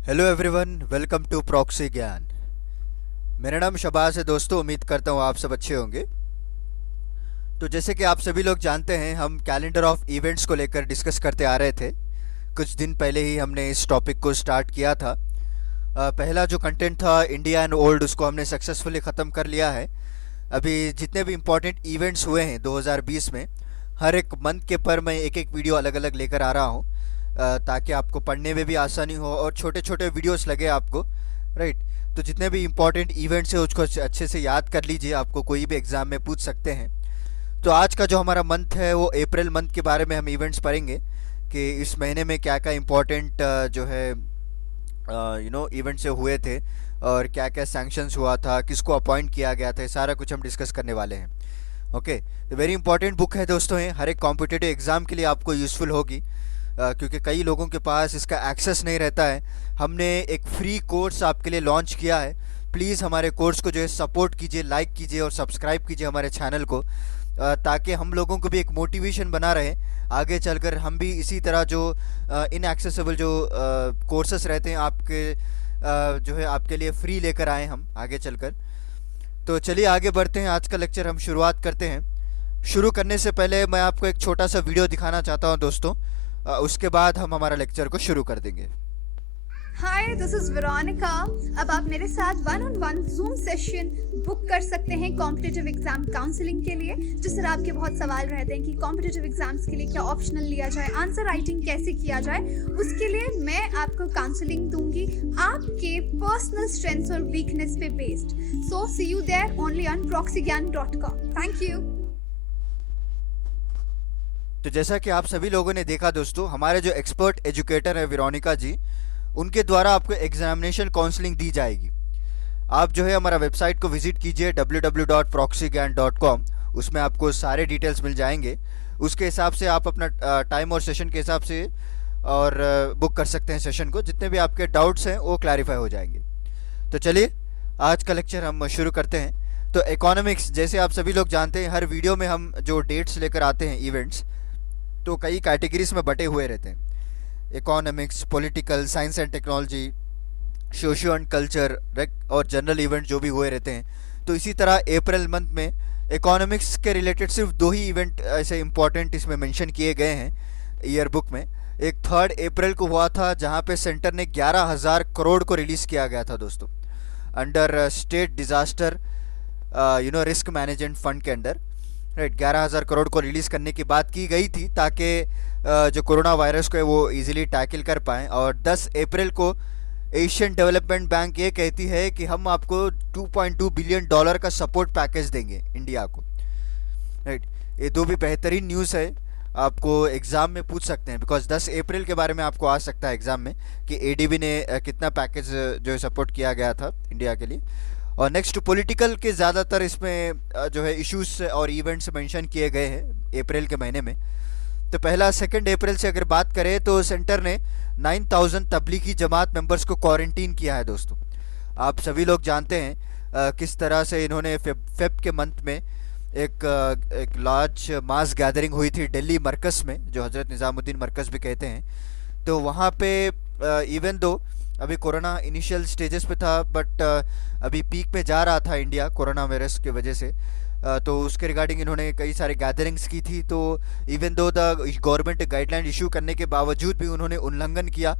Hello everyone, welcome to Proxy Gyan. मेरा नाम शबाज है दोस्तों। उम्मीद करता हूँ आप सब अच्छे होंगे। तो जैसे कि आप सभी लोग जानते हैं, हम कैलेंडर ऑफ इवेंट्स को लेकर डिस्कस करते आ रहे थे। कुछ दिन पहले ही हमने इस टॉपिक को स्टार्ट किया था। पहला जो कंटेंट था इंडिया एंड ओल्ड, उसको हमने सक्सेसफुली ख़त्म कर लिया है। अभी जितने भी इम्पोर्टेंट इवेंट्स हुए हैं 2020 में, हर एक मंथ के पर मैं एक एक वीडियो अलग अलग लेकर आ रहा हूँ, ताकि आपको पढ़ने में भी आसानी हो और छोटे छोटे वीडियोस लगे आपको। राइट। तो जितने भी इम्पोर्टेंट इवेंट्स हैं उसको अच्छे से याद कर लीजिए, आपको कोई भी एग्ज़ाम में पूछ सकते हैं। तो आज का जो हमारा मंथ है वो अप्रैल मंथ के बारे में हम इवेंट्स पढ़ेंगे कि इस महीने में क्या क्या इम्पोर्टेंट जो है इवेंट्स हुए थे और क्या क्या सैंक्शंस हुआ था, किसको अपॉइंट किया गया था, ये सारा कुछ हम डिस्कस करने वाले हैं। ओके। तो वेरी इंपॉर्टेंट बुक है दोस्तों, ये हर एक कॉम्पिटिटिव एग्ज़ाम के लिए आपको यूज़फुल होगी, क्योंकि कई लोगों के पास इसका एक्सेस नहीं रहता है। हमने एक फ्री कोर्स आपके लिए लॉन्च किया है। प्लीज़ हमारे कोर्स को जो है सपोर्ट कीजिए, लाइक कीजिए और सब्सक्राइब कीजिए हमारे चैनल को, ताकि हम लोगों को भी एक मोटिवेशन बना रहे। आगे चलकर हम भी इसी तरह जो इनएक्सेसिबल जो कोर्सेस रहते हैं आपके जो है आपके लिए फ्री लेकर आए हम आगे चलकर। तो चलिए आगे बढ़ते हैं, आज का लेक्चर हम शुरुआत करते हैं। शुरू करने से पहले मैं आपको एक छोटा सा वीडियो दिखाना चाहता हूं दोस्तों, उसके बाद हम हमारा लेक्चर को शुरू कर देंगे। हाय, दिस इज वेरोनिका। अब आप मेरे साथ one on one zoom session book कर सकते हैं कॉम्पिटिटिव एग्जाम काउंसलिंग के लिए। जिस तरह आपके बहुत सवाल रहते हैं कि कॉम्पिटिटिव एग्जाम्स के लिए क्या ऑप्शनल लिया जाए, आंसर राइटिंग कैसे किया जाए, उसके लिए मैं आपको काउंसलिंग दूंगी आपके पर्सनल स्ट्रेंथ्स और वीकनेस पे based. So see you there only on proxygyan.com। Thank you. तो जैसा कि आप सभी लोगों ने देखा दोस्तों, हमारे जो एक्सपर्ट एजुकेटर है वेरोनिका जी, उनके द्वारा आपको एग्जामिनेशन काउंसलिंग दी जाएगी। आप जो है हमारा वेबसाइट को विजिट कीजिए www.proxygyan.com। उसमें आपको सारे डिटेल्स मिल जाएंगे। उसके हिसाब से आप अपना टाइम और सेशन के हिसाब से और बुक कर सकते हैं सेशन को। जितने भी आपके डाउट्स हैं वो क्लैरिफाई हो जाएंगे। तो चलिए आज का लेक्चर हम शुरू करते हैं। तो इकोनॉमिक्स, जैसे आप सभी लोग जानते हैं, हर वीडियो में हम जो डेट्स लेकर आते हैं इवेंट्स, तो कई कैटेगरीज में बटे हुए रहते हैं। Economics, political, science and technology, socio and culture और जनरल इवेंट जो भी हुए रहते हैं। तो इसी तरह अप्रैल मंथ में इकोनॉमिक्स के रिलेटेड सिर्फ दो ही इवेंट ऐसे इंपॉर्टेंट इसमें मेंशन किए गए हैं ईयर बुक में। एक 3 अप्रैल को हुआ था, जहां पे सेंटर ने 11,000 करोड़ को रिलीज़ किया गया था दोस्तों, under state disaster risk management fund के अंडर। राइट। 11,000 करोड़ को रिलीज़ करने की बात की गई थी ताकि जो कोरोना वायरस को है वो इजीली टैकल कर पाएँ। और 10 अप्रैल को एशियन डेवलपमेंट बैंक ये कहती है कि हम आपको $2.2 बिलियन का सपोर्ट पैकेज देंगे इंडिया को। राइट। ये दो भी बेहतरीन न्यूज़ है, आपको एग्ज़ाम में पूछ सकते हैं, बिकॉज 10 अप्रैल के बारे में आपको आ सकता है एग्ज़ाम में कि एडीबी ने कितना पैकेज जो है सपोर्ट किया गया था इंडिया के लिए। और नेक्स्ट पॉलिटिकल के ज़्यादातर इसमें जो है इश्यूज और इवेंट्स मेंशन किए गए हैं अप्रैल के महीने में। तो पहला 2 अप्रैल से अगर बात करें तो सेंटर ने 9,000 तबलीगी जमात मेंबर्स को क्वारंटीन किया है दोस्तों। आप सभी लोग जानते हैं किस तरह से इन्होंने फेब के मंथ में एक लार्ज मास गैदरिंग हुई थी दिल्ली मरकज़ में, जो हज़रत निज़ामुद्दीन मरकज़ भी कहते हैं। तो वहाँ पे इवन दो अभी कोरोना इनिशियल स्टेजेस पे था, बट अभी पीक में जा रहा था इंडिया कोरोना वायरस की वजह से। तो उसके रिगार्डिंग इन्होंने कई सारे गैदरिंग्स की थी। तो even though the government guideline issue करने के बावजूद भी उन्होंने उल्लंघन किया,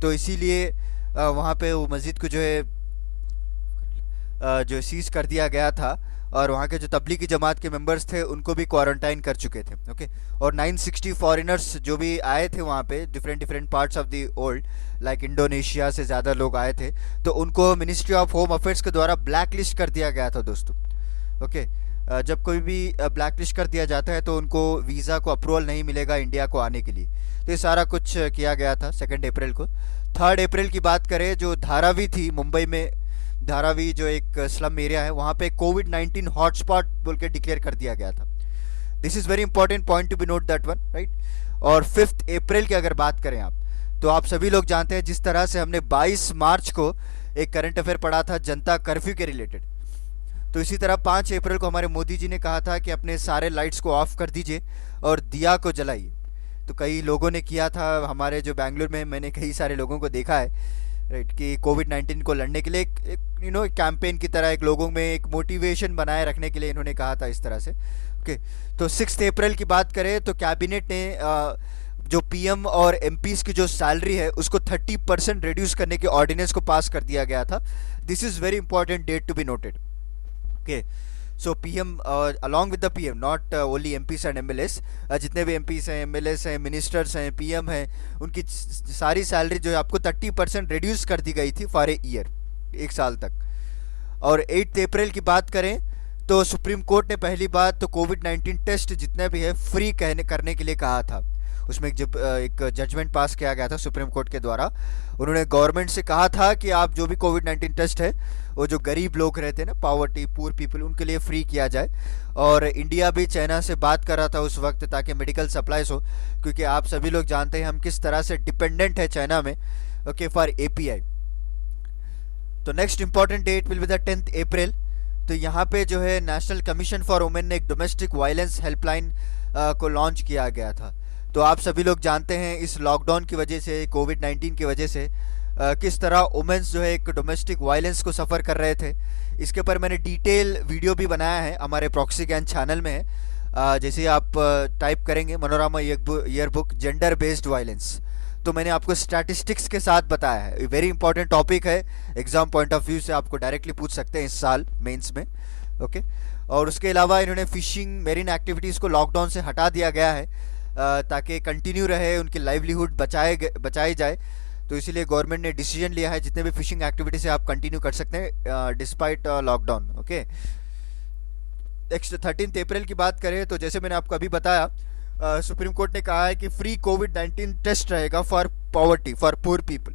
तो इसीलिए वहाँ पे वो मस्जिद को जो है जो सीज कर दिया गया था। और वहाँ के जो तबलीगी जमात के मेंबर्स थे उनको भी क्वारंटाइन कर चुके थे। ओके। और 960 फॉरेनर्स जो भी आए थे वहाँ पे, different different parts of the world, like Indonesia से ज़्यादा लोग आए थे, तो उनको मिनिस्ट्री ऑफ होम अफेयर्स के द्वारा ब्लैक लिस्ट कर दिया गया था दोस्तों। ओके। जब कोई भी ब्लैक लिस्ट कर दिया जाता है तो उनको वीज़ा को अप्रूवल नहीं मिलेगा इंडिया को आने के लिए। तो ये सारा कुछ किया गया था 2 अप्रैल को। 3 अप्रैल की बात करें, जो धारावी थी मुंबई में, धारावी जो एक स्लम एरिया है, वहाँ पे कोविड-19 हॉटस्पॉट बोल के डिक्लेयर कर दिया गया था। This is very important point to be note that one. Right. और 5 अप्रैल की अगर बात करें आप, तो आप सभी लोग जानते हैं जिस तरह से हमने 22 मार्च को एक करंट अफेयर पढ़ा था जनता कर्फ्यू के रिलेटेड। तो इसी तरह 5 अप्रैल को हमारे मोदी जी ने कहा था कि अपने सारे लाइट्स को ऑफ कर दीजिए और दिया को जलाइए। तो कई लोगों ने किया था, हमारे जो बेंगलुरु में मैंने कई सारे लोगों को देखा है राइट, कि कोविड 19 को लड़ने के लिए एक कैंपेन की तरह, एक लोगों में एक मोटिवेशन बनाए रखने के लिए इन्होंने कहा था इस तरह से। ओके, तो 6 अप्रैल की बात करें तो कैबिनेट ने जो पीएम और एमपीज की जो सैलरी है उसको 30% रिड्यूस करने के ऑर्डिनेंस को पास कर दिया गया था। This is very important date to be noted. Okay, so PM along with the PM, not only MPs and MLAs, जितने भी एमपीस हैं, एमएलएस हैं, मिनिस्टर्स हैं, पीएम हैं, उनकी सारी सैलरी जो है आपको 30% रिड्यूस कर दी गई थी फॉर ए ईयर, 1 साल तक। और 8 अप्रैल की बात करें तो सुप्रीम कोर्ट ने पहली बात तो कोविड 19 टेस्ट जितने भी है फ्री करने के लिए कहा था। उसमें जब एक जजमेंट पास किया गया था सुप्रीम कोर्ट के द्वारा, उन्होंने गवर्नमेंट से कहा था कि आप जो भी कोविड 19 टेस्ट है वो जो गरीब लोग रहते हैं ना, पावर्टी पुअर पीपल, उनके लिए फ्री किया जाए। और इंडिया भी चाइना से बात कर रहा था उस वक्त ताकि मेडिकल सप्लाईज हो, क्योंकि आप सभी लोग जानते हैं हम किस तरह से डिपेंडेंट है चाइना में, ओके, फॉर एपीआई। तो next important date will be the 10 April. तो यहाँ पे जो है नेशनल कमीशन फॉर वुमेन ने एक डोमेस्टिक वायलेंस हेल्पलाइन को लॉन्च किया गया था। तो आप सभी लोग जानते हैं इस लॉकडाउन की वजह से, कोविड 19 की वजह से किस तरह वुमेन्स जो है एक डोमेस्टिक वायलेंस को सफ़र कर रहे थे। इसके ऊपर मैंने डिटेल वीडियो भी बनाया है, हमारे प्रॉक्सी ज्ञान चैनल में है। जैसे आप टाइप करेंगे Manorama year book gender based violence, तो मैंने आपको स्टैटिस्टिक्स के साथ बताया है। वेरी इंपॉर्टेंट टॉपिक है, एग्जाम पॉइंट ऑफ व्यू से आपको डायरेक्टली पूछ सकते हैं इस साल मेंस में। ओके, और उसके अलावा इन्होंने फिशिंग मेरीन एक्टिविटीज़ को लॉकडाउन से हटा दिया गया है ताकि कंटिन्यू रहे, उनकी लाइवलीहुड बचाई जाए। तो इसीलिए गवर्नमेंट ने डिसीजन लिया है जितने भी फिशिंग एक्टिविटीज़ है आप कंटिन्यू कर सकते हैं डिस्पाइट लॉकडाउन। ओके, नेक्स्ट 13 अप्रैल की बात करें तो जैसे मैंने आपको अभी बताया, सुप्रीम कोर्ट ने कहा है कि फ्री कोविड 19 टेस्ट रहेगा for poverty, for poor people.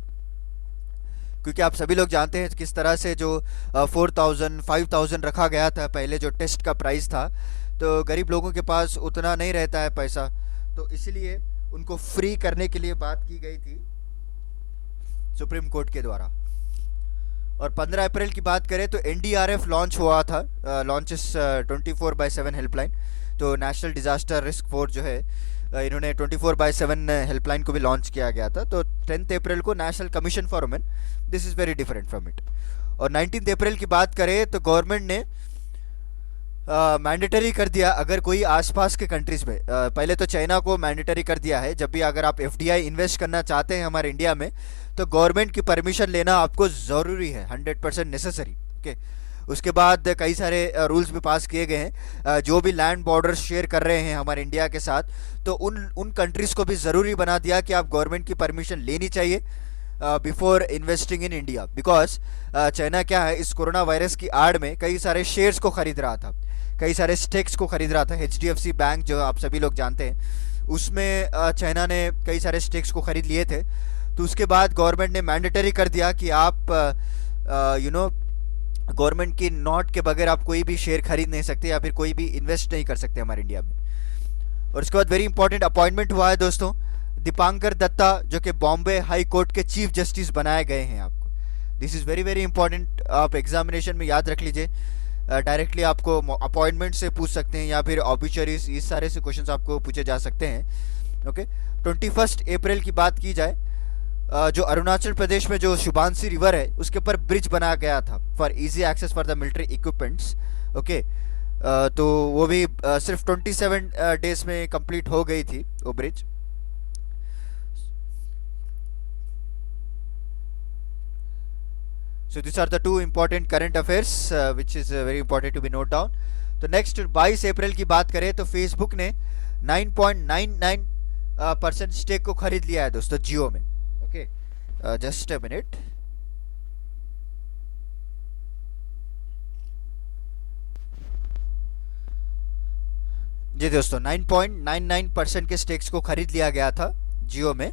क्योंकि आप सभी लोग जानते हैं किस तरह से जो 4000 5000 रखा गया था पहले जो टेस्ट का प्राइस था, तो गरीब लोगों के पास उतना नहीं रहता है पैसा, तो इसलिए उनको फ्री करने के लिए बात की गई थी सुप्रीम कोर्ट के द्वारा। और 15 अप्रैल की बात करें तो एनडीआरएफ लॉन्च हुआ था, लॉन्चेस 24/7 हेल्पलाइन। तो नेशनल डिजास्टर रिस्क फोर्स जो है इन्होंने 24/7 हेल्पलाइन को भी लॉन्च किया गया था। तो 10 अप्रैल को national commission for women, this is very different from it. और 19 अप्रैल की बात करें तो गवर्नमेंट ने मैंडेटरी कर दिया, अगर कोई आसपास के कंट्रीज़ में, पहले तो चाइना को मैंडेटरी कर दिया है, जब भी अगर आप एफडीआई इन्वेस्ट करना चाहते हैं हमारे इंडिया में तो गवर्नमेंट की परमिशन लेना आपको ज़रूरी है, 100% नेसेसरी। ओके, उसके बाद कई सारे रूल्स भी पास किए गए हैं। जो भी लैंड बॉर्डर शेयर कर रहे हैं हमारे इंडिया के साथ, तो उन कंट्रीज़ को भी ज़रूरी बना दिया कि आप गवर्नमेंट की परमिशन लेनी चाहिए before investing in India. Because China क्या है, इस कोरोना वायरस की आड़ में कई सारे शेयर्स को ख़रीद रहा था, कई सारे स्टेक्स को ख़रीद रहा था। HDFC बैंक जो आप सभी लोग जानते हैं, उसमें चाइना ने कई सारे स्टेक्स को ख़रीद लिए थे। तो उसके बाद गवर्नमेंट ने मैंडेटरी कर दिया कि आप गवर्नमेंट की नोट के बगैर आप कोई भी शेयर खरीद नहीं सकते या फिर कोई भी इन्वेस्ट नहीं कर सकते हमारे इंडिया में। और उसके बाद वेरी इंपॉर्टेंट अपॉइंटमेंट हुआ है दोस्तों, दीपांकर दत्ता जो कि बॉम्बे हाई कोर्ट के चीफ जस्टिस बनाए गए हैं आपको। This is very very important, आप एग्जामिनेशन में याद रख लीजिए। डायरेक्टली आपको अपॉइंटमेंट से पूछ सकते हैं या फिर ऑबिचरीज, इस सारे से क्वेश्चंस आपको पूछे जा सकते हैं। ओके, 21 अप्रैल की बात की जाए, जो अरुणाचल प्रदेश में जो शुभांशी रिवर है उसके ऊपर ब्रिज बनाया गया था for easy access for the military equipments. Okay, तो वो भी सिर्फ 27 डेज में कंप्लीट हो गई थी वो bridge. So these are the two important current affairs which is very important to be note down. तो नेक्स्ट 22 अप्रैल की बात करें तो फेसबुक ने 9.99% स्टेक को खरीद लिया है दोस्तों जियो में। Okay, just a minute. जी दोस्तों, 9.99% के स्टेक्स को खरीद लिया गया था जियो में,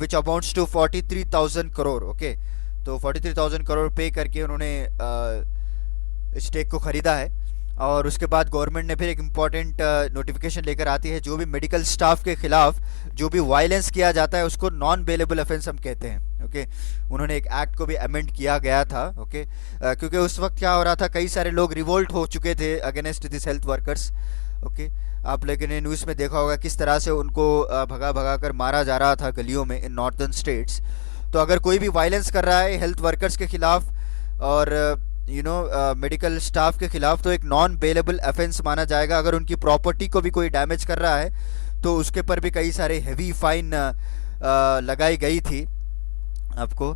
विच अमाउंट्स टू 43,000 करोड़। ओके, तो 43,000 करोड़ पे करके उन्होंने स्टेक को ख़रीदा है। और उसके बाद गवर्नमेंट ने फिर एक इम्पॉर्टेंट नोटिफिकेशन लेकर आती है, जो भी मेडिकल स्टाफ के खिलाफ जो भी वायलेंस किया जाता है उसको नॉन बेलेबल ऑफेंस हम कहते हैं। ओके, उन्होंने एक एक्ट को भी अमेंड किया गया था। ओके, क्योंकि उस वक्त क्या हो रहा था, कई सारे लोग रिवोल्ट हो चुके थे against this health workers. Okay, आप लोगों ने न्यूज़ में देखा होगा किस तरह से उनको भगा भगा कर मारा जा रहा था गलियों में इन नॉर्दर्न स्टेट्स। तो अगर कोई भी वायलेंस कर रहा है हेल्थ वर्कर्स के खिलाफ और मेडिकल स्टाफ के खिलाफ, तो एक नॉन बेलेबल ऑफेंस माना जाएगा। अगर उनकी प्रॉपर्टी को भी कोई डैमेज कर रहा है तो उसके पर भी कई सारे हेवी फाइन लगाई गई थी आपको,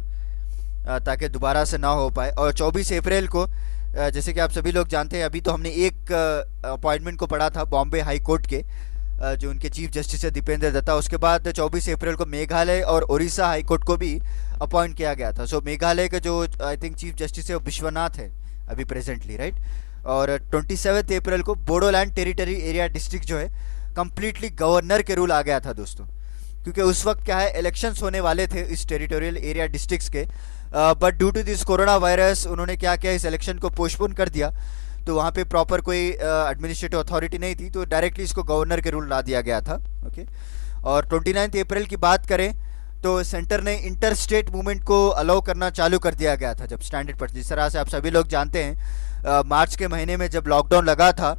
ताकि दोबारा से ना हो पाए। और 24 अप्रैल को जैसे कि आप सभी लोग जानते हैं, अभी तो हमने एक अपॉइंटमेंट को पढ़ा था बॉम्बे हाई कोर्ट के, जो उनके चीफ जस्टिस है दीपेंद्र दत्ता। उसके बाद 24 अप्रैल को मेघालय और उड़ीसा हाई कोर्ट को भी अपॉइंट किया गया था। सो मेघालय के जो आई थिंक चीफ जस्टिस है वो विश्वनाथ है अभी प्रेजेंटली, राइट। और 27 अप्रैल को बोडोलैंड टेरिटरी एरिया डिस्ट्रिक्ट जो है कम्प्लीटली गवर्नर के रूल आ गया था दोस्तों, क्योंकि उस वक्त क्या है इलेक्शंस होने वाले थे इस टेरिटोरियल एरिया डिस्ट्रिक्ट्स के, but due to this corona virus उन्होंने क्या किया, इस इलेक्शन को पोस्टपोन कर दिया। तो वहाँ पे प्रॉपर कोई एडमिनिस्ट्रेटिव अथॉरिटी नहीं थी, तो डायरेक्टली इसको गवर्नर के रूल ला दिया गया था। ओके। और 29 अप्रैल की बात करें तो सेंटर ने इंटर स्टेट मूवमेंट को अलाउ करना चालू कर दिया गया था जब स्टैंडर्ड पर। जिस तरह से आप सभी लोग जानते हैं मार्च के महीने में जब लॉकडाउन लगा था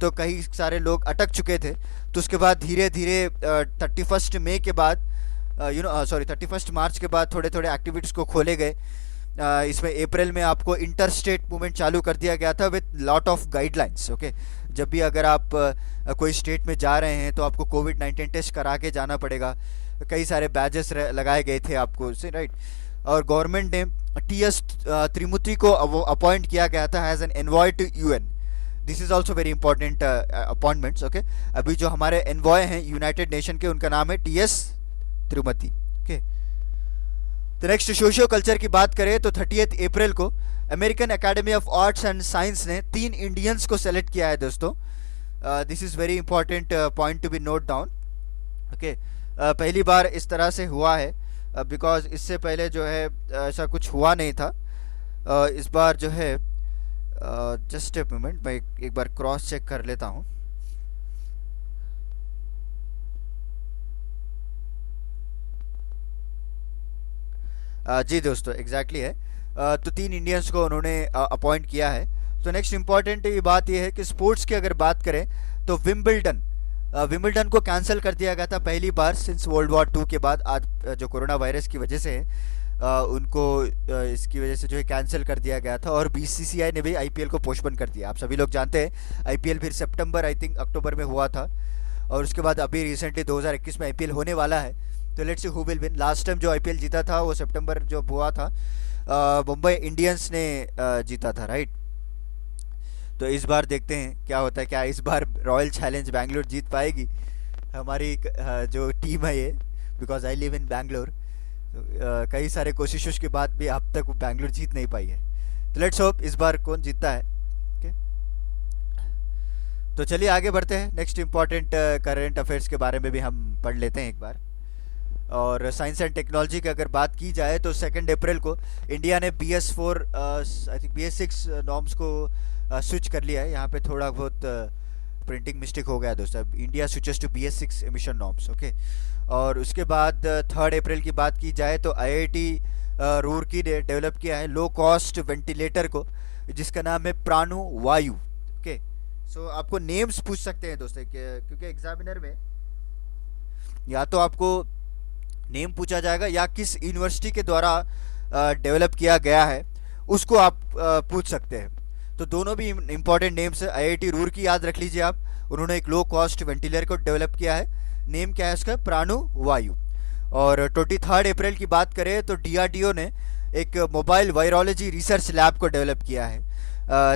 तो कई सारे लोग अटक चुके थे, तो उसके बाद धीरे धीरे 31 मई के बाद 31 मार्च के बाद थोड़े थोड़े एक्टिविटीज़ को खोले गए। इसमें अप्रैल में आपको इंटर स्टेट मूवमेंट चालू कर दिया गया था with lot of guidelines. Okay, जब भी अगर आप कोई स्टेट में जा रहे हैं तो आपको कोविड-19 टेस्ट करा के जाना पड़ेगा। कई सारे बैजेस लगाए गए थे आपको से, राइट। और गवर्नमेंट ने टीएस त्रिमूर्ति को अपॉइंट किया गया था as an envoy to UN. This is also very important appointments. Okay, अभी जो हमारे एनवॉय हैं यूनाइटेड नेशन के, उनका नाम है टीएस त्रिमूर्ति। ओके, तो नेक्स्ट सोशियो कल्चर की बात करें तो 30 अप्रैल को American Academy of Arts and Science ने 3 इंडियंस को सेलेक्ट किया है दोस्तों। This is very important point to be note down. Okay, पहली बार इस तरह से हुआ है बिकॉज इससे पहले जो है ऐसा कुछ हुआ नहीं था। इस बार जो है जस्ट ए मोमेंट, मैं एक बार क्रॉस चेक कर लेता हूँ। जी दोस्तों, एग्जैक्टली है। तो 3 इंडियंस को उन्होंने अपॉइंट किया है। तो नेक्स्ट इम्पॉर्टेंट ये बात ये है कि स्पोर्ट्स की अगर बात करें तो विम्बलडन को कैंसिल कर दिया गया था पहली बार सिंस वर्ल्ड वॉर 2 के बाद। आज जो कोरोना वायरस की वजह से उनको इसकी वजह से जो है कैंसिल कर दिया गया था। और बीसीसीआई ने भी आईपीएल को पोस्टपोन कर दिया। आप सभी लोग जानते हैं आईपीएल फिर सितंबर आई थिंक अक्टूबर में हुआ था, और उसके बाद अभी रिसेंटली 2021 में आईपीएल होने वाला है। तो let's see who will win. Last time जो आईपीएल जीता था वो सितंबर जो हुआ था, मुंबई इंडियंस ने जीता था, राइट। तो इस बार देखते हैं क्या होता है, क्या इस बार रॉयल चैलेंज बैंगलोर जीत पाएगी हमारी जो टीम है ये, because I live in Bangalore. कई सारे कोशिशों के बाद भी अब तक बैंगलोर जीत नहीं पाई है। तो लेट्स होप इस बार कौन जीतता है। ओके, तो चलिए आगे बढ़ते हैं। नेक्स्ट इंपॉर्टेंट करंट अफेयर्स के बारे में भी हम पढ़ लेते हैं एक बार। और साइंस एंड टेक्नोलॉजी की अगर बात की जाए तो 2 अप्रैल को इंडिया ने BS4 I think BS6 norms को स्विच कर लिया है। यहाँ पे थोड़ा बहुत प्रिंटिंग मिस्टेक हो गया दोस्तों। India switches to BS6 emission norms. Okay, और उसके बाद 3 अप्रैल की बात की जाए तो IIT रूरकी ने डेवलप किया है लो कॉस्ट वेंटिलेटर को, जिसका नाम है प्राणु वायु। ओके, सो आपको नेम्स पूछ सकते हैं दोस्तों, क्योंकि एग्जामिनर में या तो आपको नेम पूछा जाएगा या किस यूनिवर्सिटी के द्वारा डेवलप किया गया है उसको आप पूछ सकते हैं। तो दोनों भी इंपॉर्टेंट नेम्स है। IIT रूरकी याद रख लीजिए आप, उन्होंने एक लो कॉस्ट वेंटिलेटर को डेवलप किया है। नेम क्या है उसका, प्राणु वायु। और 23 अप्रैल की बात करें तो DRDO ने एक मोबाइल वायरोलॉजी रिसर्च लैब को डेवलप किया है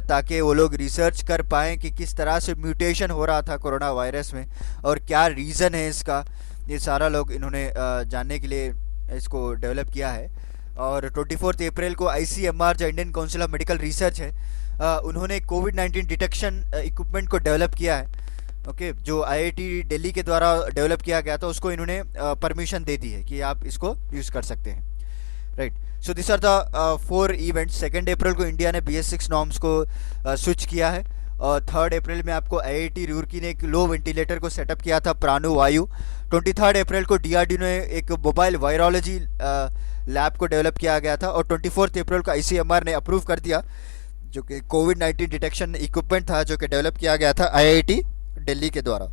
ताकि वो लोग रिसर्च कर पाएँ कि किस तरह से म्यूटेशन हो रहा था कोरोना वायरस में और क्या रीज़न है इसका। ये सारा लोग इन्होंने जानने के लिए इसको डेवलप किया है। और 24 अप्रैल को ICMR जो Indian council of medical research है, उन्होंने कोविड-19 डिटेक्शन इक्विपमेंट को डेवलप किया है। ओके, जो IIT दिल्ली के द्वारा डेवलप किया गया था उसको इन्होंने परमिशन दे दी है कि आप इसको यूज़ कर सकते हैं, right. So this are the 4 events. 2 April को इंडिया ने BS6 नॉर्म्स को स्विच किया है। और 3 अप्रैल में आपको IIT रूरकी ने एक लो वेंटिलेटर को सेटअप किया था प्राणु वायु। 23 अप्रैल को DRDO ने एक मोबाइल वायरोलॉजी लैब को डेवलप किया गया था। और 24 अप्रैल को ICMR ने अप्रूव कर दिया, जो कि कोविड-19 डिटेक्शन इक्विपमेंट था जो कि डेवलप किया गया था IIT दिल्ली के द्वारा।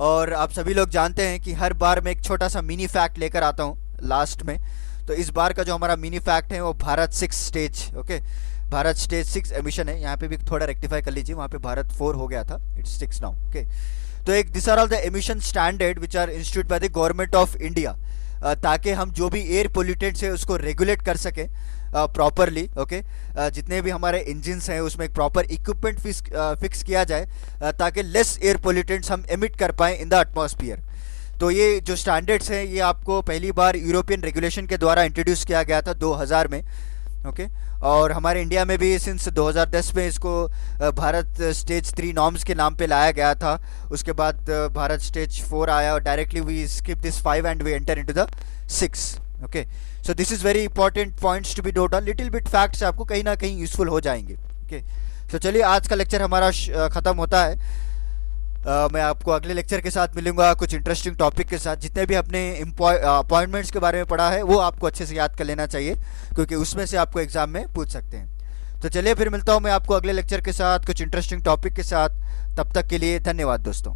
और आप सभी लोग जानते हैं कि हर बार मैं एक छोटा सा मिनी फैक्ट लेकर आता हूँ लास्ट में। तो इस बार का जो हमारा मिनी फैक्ट है वो Bharat 6 stage, okay, Bharat stage 6 emission है। यहाँ पे भी थोड़ा रेक्टिफाई कर लीजिए, वहाँ पे भारत 4 हो गया था, इट्स 6 नाउ, ओके। तो एक this are all the emission standard which are institute by the government of India, ताकि हम जो भी एयर पोल्यूटेंट्स है उसको रेगुलेट कर सकें प्रॉपरली, ओके। जितने भी हमारे इंजन्स हैं उसमें एक प्रॉपर इक्विपमेंट फिक्स किया जाए, ताकि लेस एयर पोल्यूटेंट्स हम एमिट कर पाएँ इन द एटमॉस्फेयर। तो ये जो स्टैंडर्ड्स हैं ये आपको पहली बार यूरोपियन रेगुलेशन के द्वारा इंट्रोड्यूस किया गया था 2000 में, ओके। और हमारे इंडिया में भी सिंस 2010 में इसको भारत स्टेज 3 नॉर्म्स के नाम पे लाया गया था। उसके बाद भारत स्टेज 4 आया और directly we skip this 5 and we enter into the 6, okay. So this is very important points to be note on, little bit facts आपको कहीं ना कहीं यूजफुल हो जाएंगे, ओके। सो चलिए आज का लेक्चर हमारा ख़त्म होता है। मैं आपको अगले लेक्चर के साथ मिलूंगा कुछ इंटरेस्टिंग टॉपिक के साथ। जितने भी अपने अपॉइंटमेंट्स के बारे में पढ़ा है वो आपको अच्छे से याद कर लेना चाहिए, क्योंकि उसमें से आपको एग्जाम में पूछ सकते हैं। तो चलिए फिर मिलता हूँ मैं आपको अगले लेक्चर के साथ कुछ इंटरेस्टिंग टॉपिक के साथ। तब तक के लिए धन्यवाद दोस्तों।